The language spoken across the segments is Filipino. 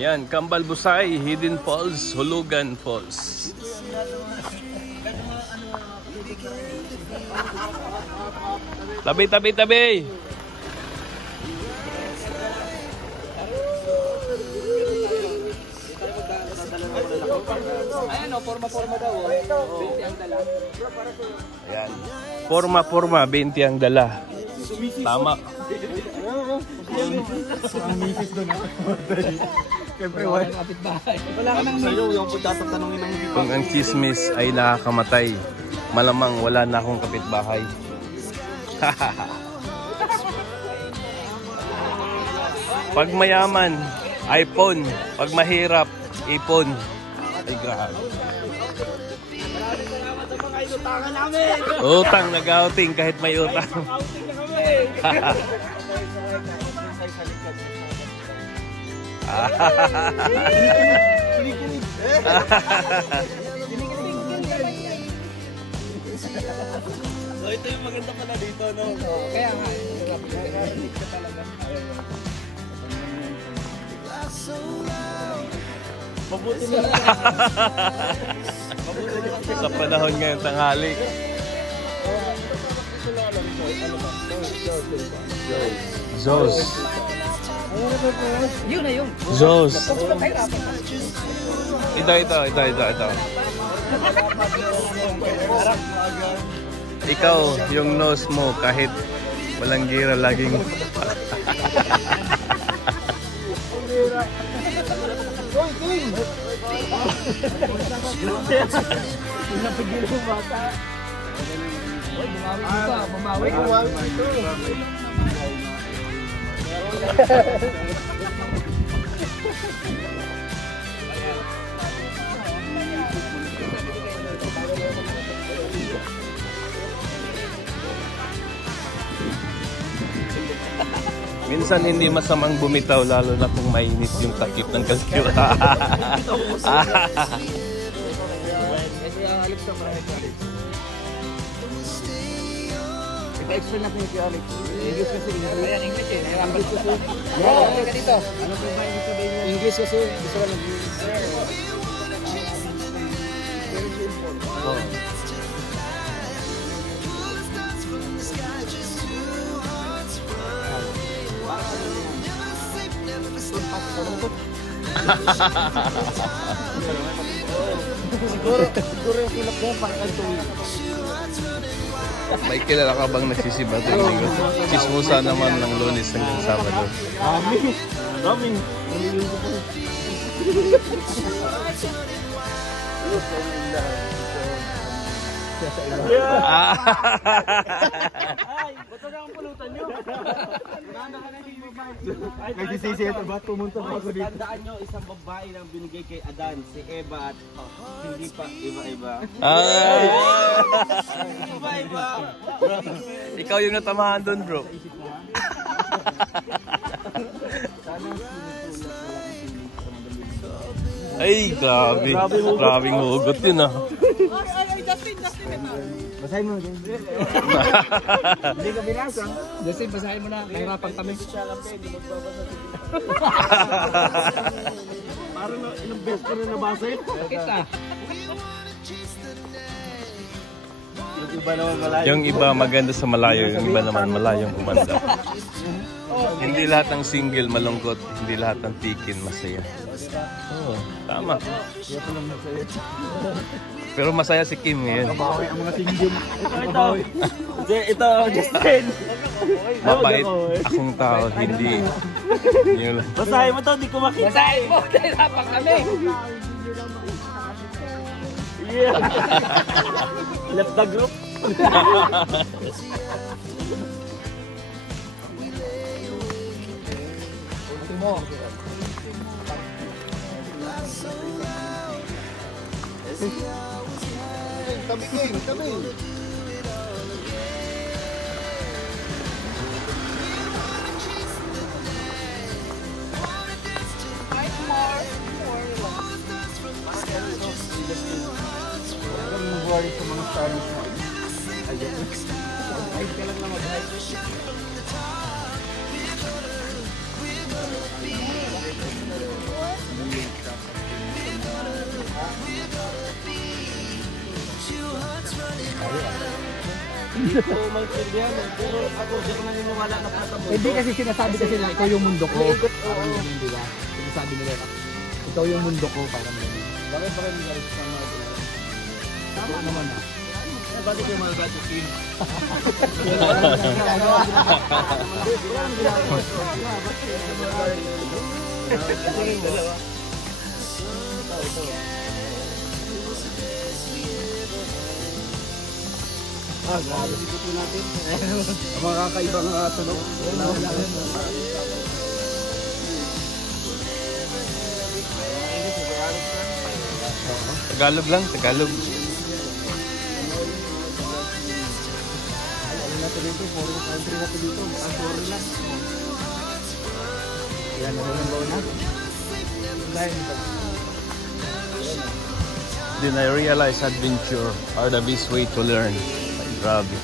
Yan, Kambal Busay, Hidden Falls, Hulugan Falls. Tabi, tabi, tabi. Ayan o, forma-forma daw. 20 ang dala. Ayan. Forma-forma, 20 ang dala. Tama. Ang misis doon ha. Siyempre, wala ka nang sa'yo yung pagtatanungin ng hindi pa. Kung ang chismis ay nakakamatay, malamang wala na akong kapitbahay. Pag mayaman, iPhone. Pag mahirap, ipon. Ay, grabe. Utang, nag-outing kahit may utang. So ito yung maganda pala dito, no? Kaya nga, hindi ka talaga. Mabuti na lang. Sa panahon ngayon, tanghali. Zos. Yun na yun. Zos. Ito. Ikaw, yung nose mo, kahit walang gira, laging... Napigil mo bata. Bumawi ka. Minsan hindi masamang bumitaw, lalo na kung mainit yung takip ng kalkyo. Ipa-explain natin yung Alex. English kasi. Ayan, English eh. English kasi. Ano ka dito? Ano po ba yung sabihin niya? English kasi. Gusto ka nag-English. Very simple. Siguro yung kilap mo parang kantuin. May kilala ka bang nagsisiba tuwing linggo? Chismosa naman ng Lunes hanggang Sabado. Daming. Ay, ba't na ang pulutan nyo? Nagsisisi ito ba? Pumunta pa ako dito. Tandaan nyo, isang babae lang binigay kay Adan, si Eva at hindi pa iba-iba. Ay! Iba-iba! Ikaw yung natamaan doon, bro. Ay, grabe. Grabing hugot yun, ah. Basahin mo. Hindi ka binasa. Justin, basahin mo na. Nahirapan kami. Parang ilang beses ko na nabasa yun. Kita. Yung iba naman malayo. Yung iba maganda sa malayo, yung iba naman malayong kumanda. Hindi lahat ng single malungkot, hindi lahat ng tikin masaya. Oo, tama. Pero masaya si Kim ngayon. Kabawi ang mga single. Ito, Justin. Mapait akong tao, hindi. Yun lang. Basahin mo to, hindi ko makita. Basahin mo. Nahirapan kami. Yeah. Left the group. Mo. Tabi, King, tabi. Worry sa mga stars na. Ay, ka lang na mag-hike. Ito, maintindihan. Pero ako, di ko naniniwala na patapos. Hindi kasi sinasabi kasi na ikaw yung mundo ko. Parang yun, di ba? Sinasabi nila na ikaw yung mundo ko, parang yun. Bakit ba kayo nagalit sa mga Tama naman na. bakit yung mga gadget team? Grabe dito natin. Mga kakaibang tunog. Tagalog lang, Tagalog. Yan, nalulunggaw na. Then I realized adventure are the best way to learn. Ay, grabe.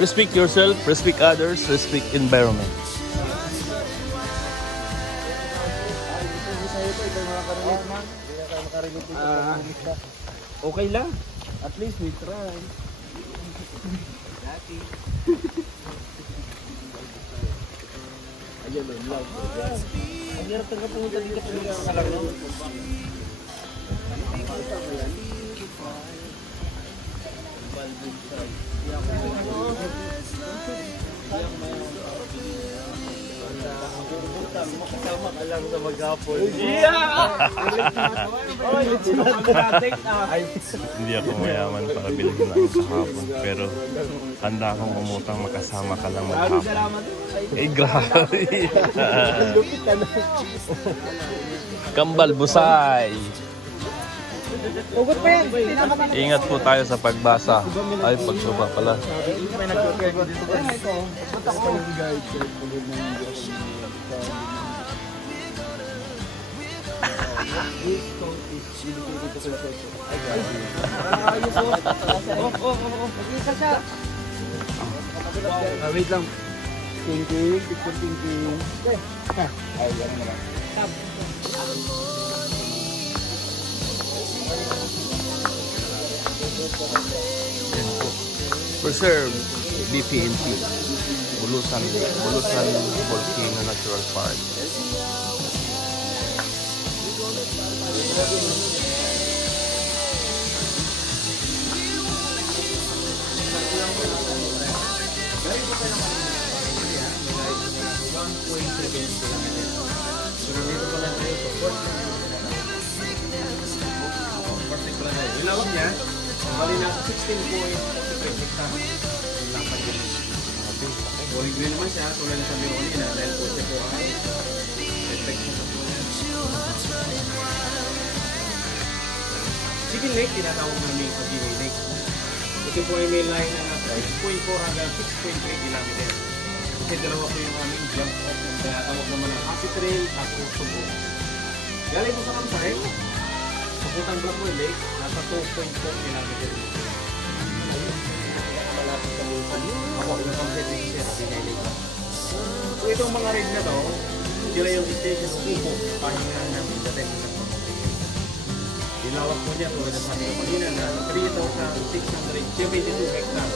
Respect yourself, respect others, respect environment. Okay lang. At least we try. Ayun, love. Ang hirap talaga pumunta dito sa laro. Makasama ka lang sa mag-apol. Hindi ako mayaman para bilhin lang sa hapon. Pero handa akong umutang makasama ka lang maghapon. Eh, grabe. Kambal, busay. Ugot pa yan. Ingat po tayo sa pagbasa. Ay, pagsuba pala. Wait lang. Tingking, tingking. Ay, yan naman. Preserve BPNP. Bulusan Volcano Natural Park. Ilawag niya, bali na 16.45 hectares. Yung lapad yun. Bowling green naman siya, tulad na sabi ko kanina, dahil po siya po ay reflection sa po niya. Chicken Lake, tinatawag namin sa Chicken Lake. Ito po ay may line na 6.4 hanggang 6.3 kilometer. Kasi dalawa po yung aming jump off yung tinatawag naman ng Happy Trail at Subo. Galing po sa Kampay, Papuntang Brockwell Lake, nasa 2.4 kilometer. Malapit sa Bulkan. Ako, yung pang-setting siya, Binay Lake. So itong mga raid na to, sila yung station ng Ubo, pahingahan namin sa time na Dilawag po niya, tulad ng sabi ko kanina, na 3,672 hectares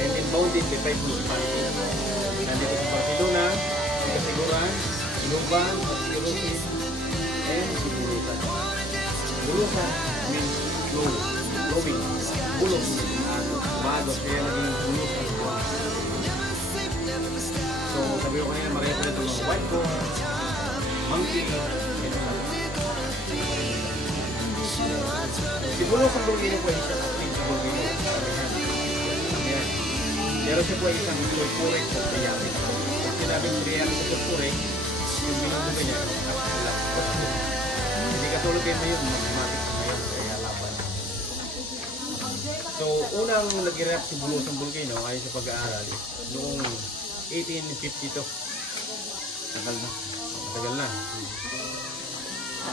and then bounded by 5 municipalities. Nandito sa Barcelona, Kasiguran, Iloban, Ilosin, and Sibulutan. Bulusan means flowing, bulok, umagot, kaya naging bulusan. So sabi ko kanina, marami pala itong mga white corn, monkey, si Bulusan Bulgino po ay isang acting sa Bulgino. Pero siya po ay isang corporate sa Payapit. Pag sinabing reality sa corporate, yung binubugay niya, hindi katulad kayo ngayon, mathematics ngayon, kaya laban. So, unang nag-react si Bulusan Bulgino ay sa pag-aaral noong 1852. Matagal na.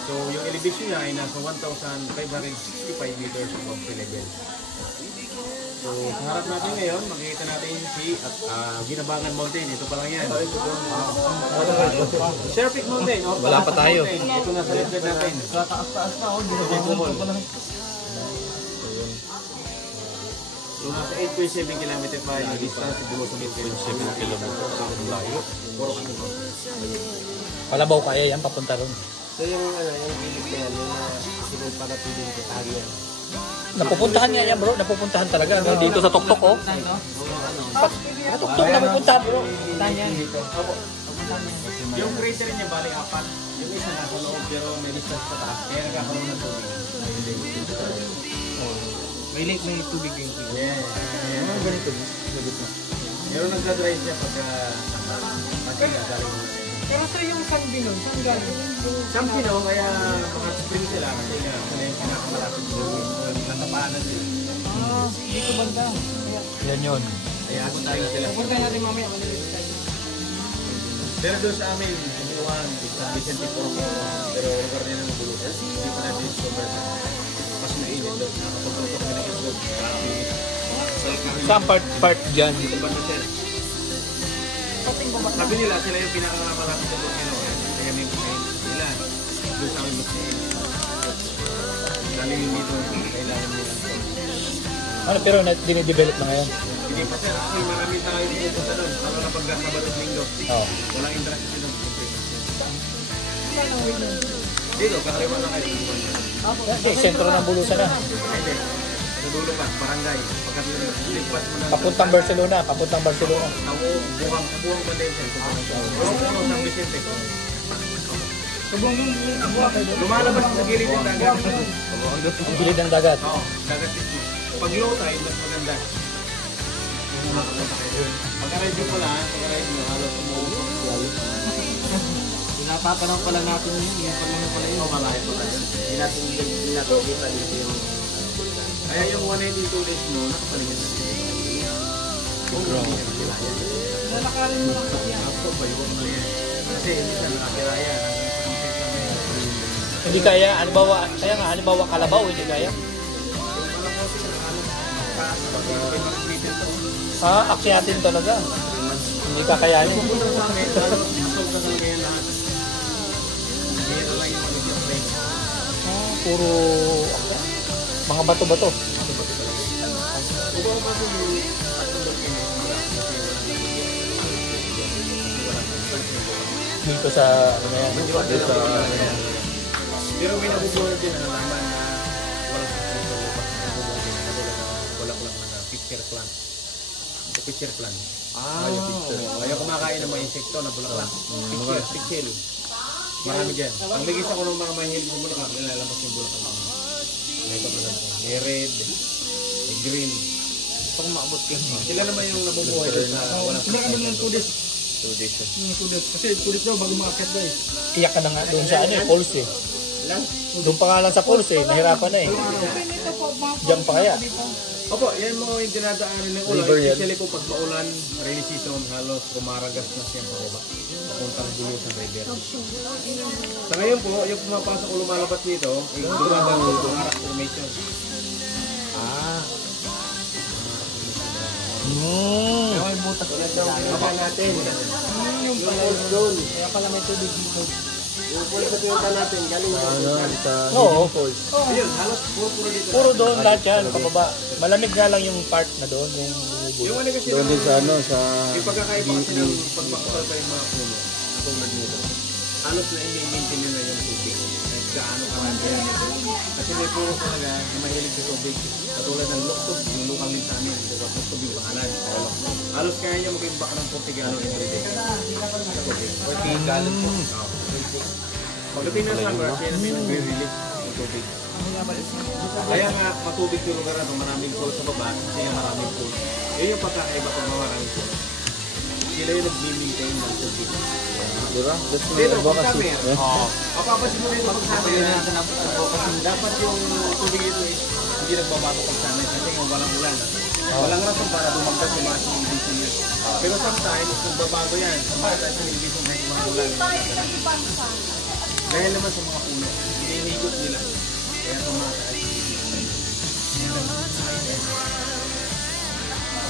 So, yung elevation niya ay nasa 1,565 meters above sea level. So, sa harap natin ngayon, makikita natin si Ginabangan Mountain. Ito pa lang yan. Sherpic Mountain. Wala pa tayo. Ito na sa likod natin. Taas na, Ginabangan pa lang. So, nasa 8.7 km pa yung distance siguro sa 7 kilometers. Ang layo. Palabaw kaya yan, papunta ron. So yung yung gilid ko yan, yung siguro para piling ko tayo yan. Napupuntahan niya yan bro, napupuntahan talaga. No? Dito sa tuktok oh. Tuktok napupuntahan bro. Yung crater niya bali 4. Yung isa nasa loob pero may distance pa taas. Kaya nagkakaroon ng tubig. May lake, may tubig yung tubig. Yeah. Ganito. Pero nagdadry siya pagka galing. Pero sa yung San Bino, saan galing? San Bino, kaya mga spring sila kasi nga sila yung pinakamalapit doon. Natapaanan sila. Dito banda. Yan yun. Kaya ako tayo sila. Punta natin mamaya. Pero doon sa amin, Buwan, San Vicente Porco. Pero lugar niya ng bulutan. Hindi pa natin discover na mas mainit doon. Nakapagputok nila yung doon. Saan part dyan? Dito ba na sir? Sabi nila, sila yung pinakamalapit sa volcano. Kaya may nila. Doon sa amin mas mainit. Galing yung dito, kailangan nila. Ano pero dinidevelop na ngayon? Hindi pa sir, kasi marami tayo dito sa doon. Lalo na pag Sabado at Linggo. Oo. Walang interest sila. Dito, kakaliwa na kayo. Sentro ng Bulusan na. Hindi. Sa dulo pa, barangay. Pagkatilipas mo na. Papuntang Barcelona. Buwang Valencia. Buwang San Vicente. Lumalabas sa gilid ng dagat. Ang gilid ng dagat. Oo, dagat ito. Pag low tide, mas maganda. Pagka-ride nyo pala, pagka-ride nyo, halos umuwi. Pinapapanong pala natin yun. Yung pala pala yun. Malayo pala yun. Hindi natin kita dito yung... Kaya yung 182 days mo, nakapaligid na siya. Lalakarin mo lang yan. Ako, bayuwag mo yan. Kasi hindi siya nakakiraya. Hindi kaya, halimbawa Kalabaw, hindi kaya. Akyatin talaga. Hindi kakayanin. Pupunta sa amin, masok na talaga yan lahat. Bihira lang yung maligyan train. Puro mga bato-bato. Kung ako yung tatlong Dito sa ano na yan. Dito sa ano yan. pero may nabubuhay din na naman na walang wala lang na pitcher plant. Pitcher plant. Kaya kumakain ng mga insekto na bulaklak. Pitcher. Marami dyan. Ang bigis ako ng mga mahilig sa bulaklak, nilalabas yung bulaklak. May red, may green. Pag maabot ka. Sila naman yung nabubuhay doon sa walang Sila kami ng 2 days. 2 days. Kasi 2 days daw bago makakit ba eh. Iyak ka na nga doon sa ano eh, falls eh. Doon pa nga lang sa falls eh, nahirapan na eh. Diyan pa kaya. Opo, yan mga yung dinadaanan ng ulan. Especially po pag maulan, rainy season, halos kumaragas na siya pababa. Papuntang Bulusan River. Sa ngayon po, yung pumapasok o lumalabas dito, yung dumadang yung Arak Formation. May butas ulit daw. Baka natin. Yung pala doon. Kaya pala may tubig dito. Yung po sa pinunta natin, galing sa Oo. ayun, halos puro dito. Puro doon lahat yan, pababa. Malamig nga lang yung part na doon, yung Yung ano kasi Doon din sa ano, sa... yung pagkakaiba kasi ng pagmakapal pa yung mga puno. Tulad nito. Halos na i-maintain nila yung tubig. Kahit gaano karami yan. Kasi may puro talaga na mahilig sa tubig. Katulad ng luktos, yung lukang minsan yun. Diba? Tubig bahalan. Halos kaya niya mag-imbak ng 40 gallon every day. Sa tubig. 40 gallon po. Pagdating ng summer, siya na may nagre-release ng tubig. Kaya nga matubig yung lugar na ito, maraming pool sa baba, kaya maraming pool. Yun yung pagkakaiba kung maraming pool. Sila yung nag-maintain ng tubig. Diba? That's Dito, pag summer, mapapansin mo rin pag summer, dapat yung tubig ito is hindi nagbabago pag summer kasi kung walang ulan. Walang rason para dumagdag yung mga sinibisyon yun. Pero sometimes, nagbabago yan. Sa mga sinibisyon kahit mga ulan. Dahil naman sa mga puno, hinihigot nila. Kaya tumataas.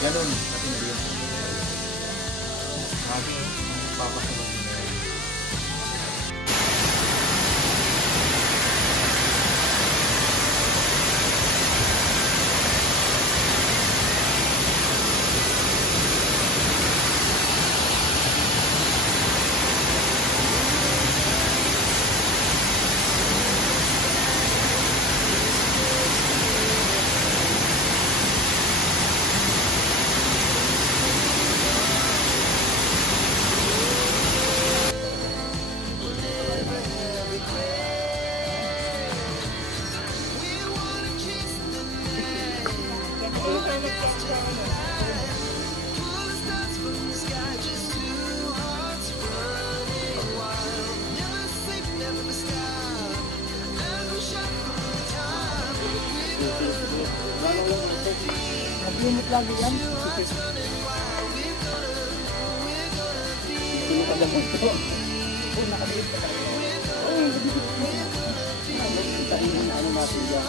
Ganun. Matindi yun. Papasunod yun. Nag-limit lagi yan. Hindi mo kadamot to. Oo, nakadamot pa tayo. Oo, nakadamot na ano natin dyan.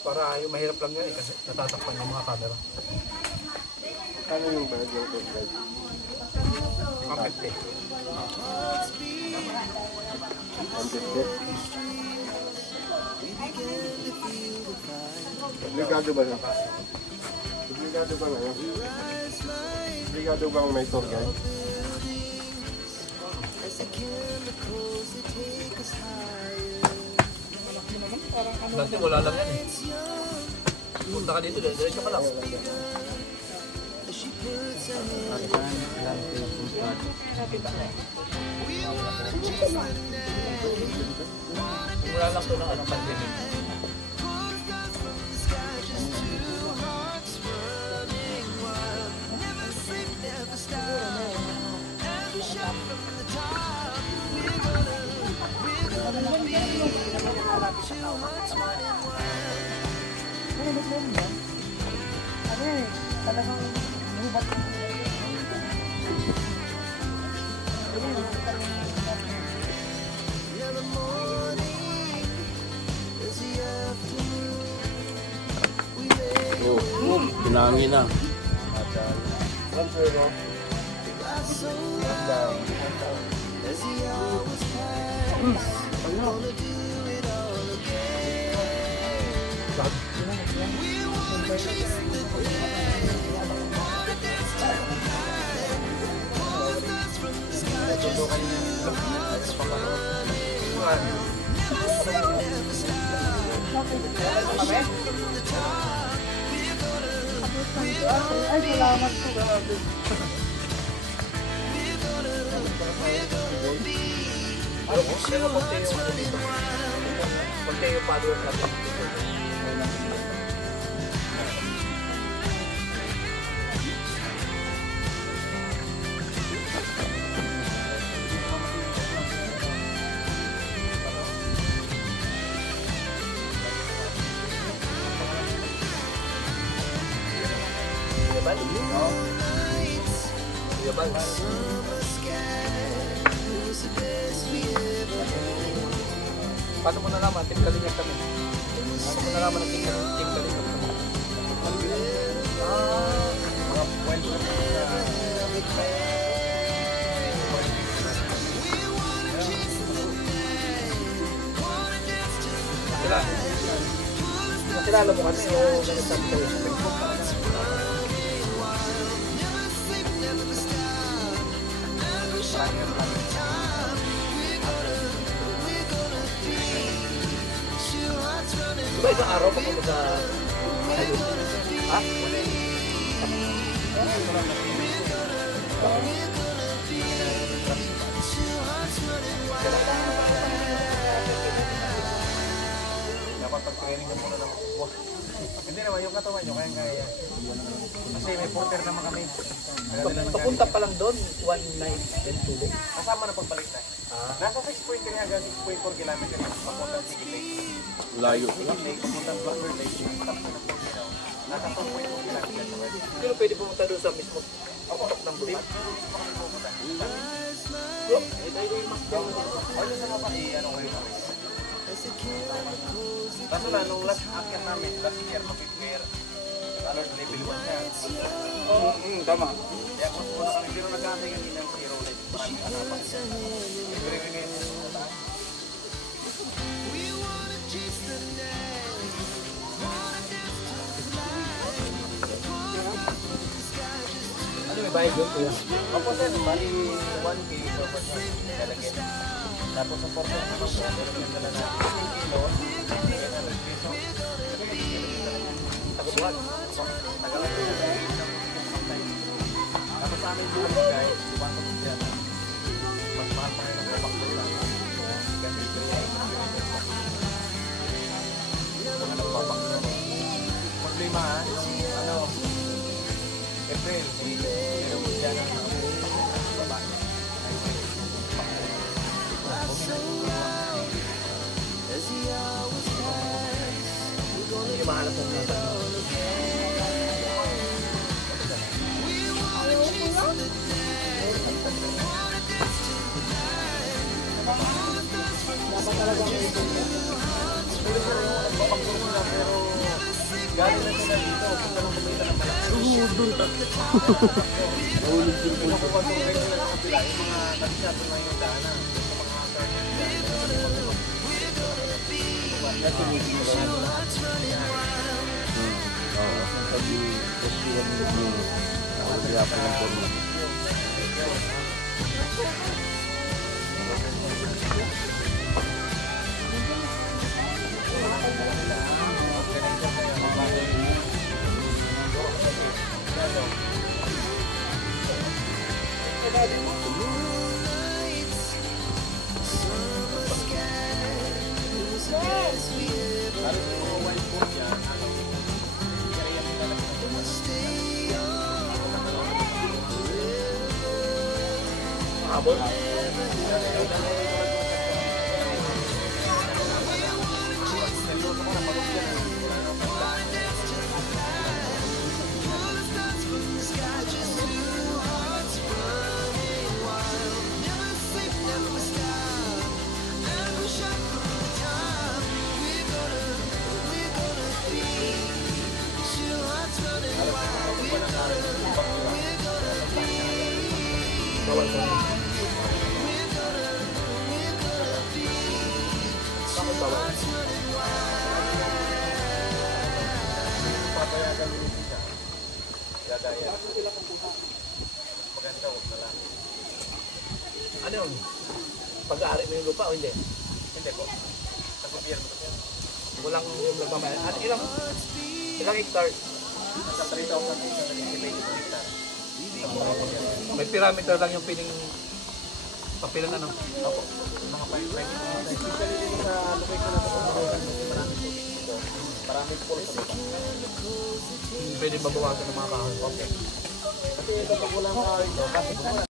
Para yung mahirap lang yan kasi natatakpan yung mga camera. Ano yung bag yung bag? Kapit eh. Obligado ba yun? Obligado ba ngayon? Obligado bang may tour guide? Dati wala lang yan eh. Punta ka dito, diretso ka lang. Wala lang to ng pandemic. Talagang hubat. Pinangin na. Ay, salamat po. Konti yung followers natin. Paano mo nalaman? Team Kalingap kami. Paano mo nalaman na Team Kalingap kami? Mga wild Nakilala mo kasi yung nag-sub kayo sa Facebook. Diba isang araw pa pumunta sa ayun? Ha? Dapat pag-training ka muna ng boss. Hindi naman yung katawan nyo, kaya-kaya. Kasi may porter naman kami. Papunta pa lang doon, 1 night and 2 days. Kasama na pagbalik na. Nasa 6.3 hanggang 6.4 kilometer yung papunta sa Chicken Lake. Layo. Chicken Lake, papunta sa Blackbird Lake. Nasa 2.4 kilometer. Pero pwede pumunta doon sa mismo patok ng bulan. Ano sa mga ano kayo namin? Kaso na, nung last akyat namin, last year, mag-prepare. Ano, level 1 na. Oo, tama. Kaya kung muna kami, pero nag-aantay kami ng zero light. Maraming anapak. Nag-remain sa taas. Ano may bayad yun, kuya? Opo sir, bali 1K per person lalagyan. Tapos sa portion naman po, lalagyan na natin 10 kilos, 800 peso. Tagubuhan. Tagalan ko na tapos sa amin po guys, 1 yan. Mas mahal pa kayo ng kapag ko lang. Kasi mga nagpapang problema ha, ano, April, meron ko dyan ang babae. Hindi mahalap ng mga Dapat talaga ang ito. pero galing na sila dito. Punta nang kumita ng malaki. Kinukuha itong regular na kapila. Yung mga nag-shuttle lang yung daanan. Ano yun? Pag-aari mo yung lupa o hindi? Hindi po. Sa gobyerno po yan. Walang nagmamayan. Ano, ilang hectare? Nasa 3,880 hectare. May parameter lang yung pining papilan ano? Opo. Mga 5 especially dito sa location na sa Pagkaroon. Maraming pulse sa lupa. Pwede mabawasan ng mga kahoy. Okay. Kasi ito pag walang kahoy ito, kasi